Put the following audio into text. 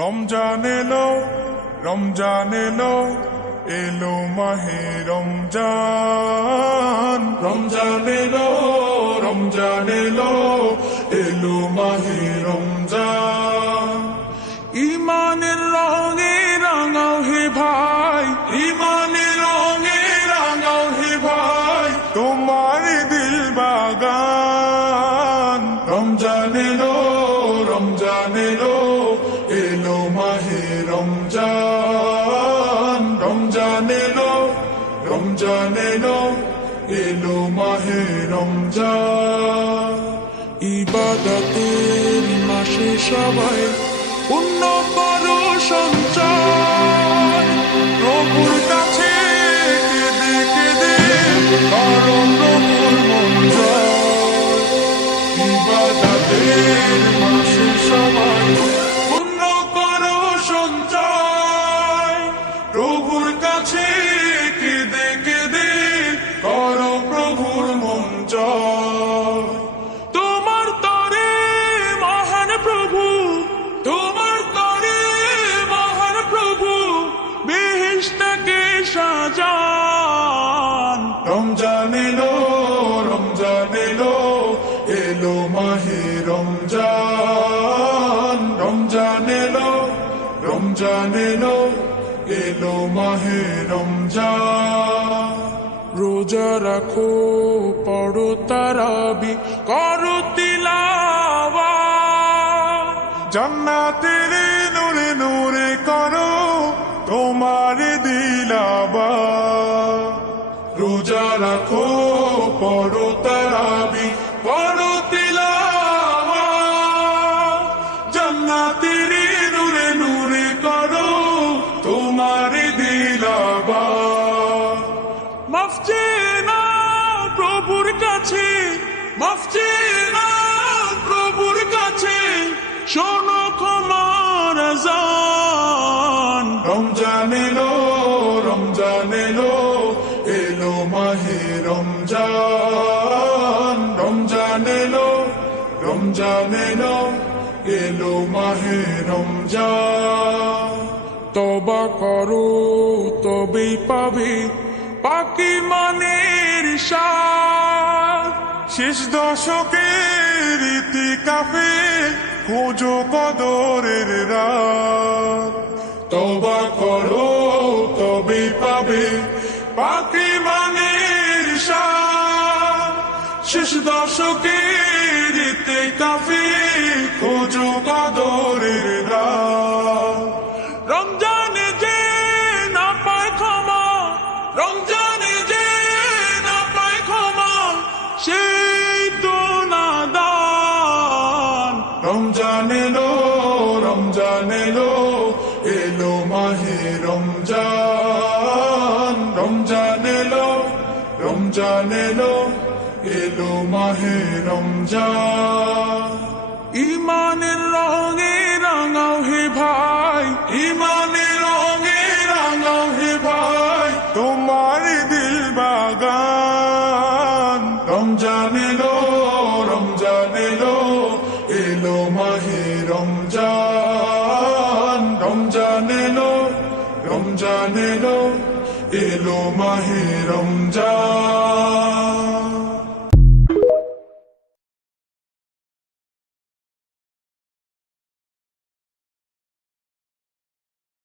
রমজান এলো, রমজান এলো, এলো মাহে রমজান। রমজান এলো, রমজান এলো, এলো মাহে রমজান। ইমানের রঙে রাঙাও হে ভাই, ইমানের রঙে রাঙাও হে ভাই, তোমার দিল বাগান। রমজান এলো, রমজান এলো, এলো মাহে রমজান। রমজান এলো, রমজান এলো, এলো মাহে রমজান। ইবাদতের মাসে সবাই পুণ্য করো সঞ্চয়, প্রভুর কাছে কেঁদে কেঁদে করো প্রভুর মন জয়। ইবাদতের মাসে সবাই পুণ্য করো সঞ্চয়, প্রভুর কাছে কেঁদে কেঁদে করো প্রভুর মন জয়। তোমার তরে মহান প্রভু, তোমার তরে মহান প্রভু বেহেশতকে সাজান। রমজান এলো, রমজান এলো, এলো মাহে রমজান। রমজান এলো, রমজান এলো, এলো মাহে রমজান। রোজা রাখো, পড়ো তারাবি, করো তিলাওয়াত, জান্নাতের নূরে নূরে করো তোমার দিলাবাত। রোজা রাখো, পড়ো তারাবি, করো তিলাওয়াত, জান্নাতের নূরে নূরে করো তোমার দিলাবাত। মাফ চেয়ে নাও প্রভুর কাছে, মাফ চেয়ে নাও প্রভুর কাছে, শোনো ক্ষমার আযান। রমজান এলো, রমজান এলো, এলো মাহে রমজান। রমজান এলো, রমজান এলো, এলো মাহে রমজান। তওবা করো তবেই পাবে পাকি মানের স্বাদ, শেষ দশকের ইতিকাফে খোঁজো কদরের রাত। তওবা করো তবেই পাবে পাকি মানের স্বাদ, শেষ দশকের ইতিকাফে খোঁজো কদরের রাত। রমজানে যে না পায় ক্ষমা, রমজানে যে না পায় ক্ষমা, সেই তো নাদান। রমজান এলো, রমজান এলো, এলো মাহে রমজান। রমজান এলো, রমজান এলো, এলো মাহে রমজান। ইমানের রঙে রাঙাও হে ভাই, ইমানের রঙে রাঙাও হে ভাই, তোমার দিল বাগান। রমজান এলো, রমজান এলো, এলো মাহে রমজান। রমজান এলো, রমজান এলো, এলো মাহে রমজান।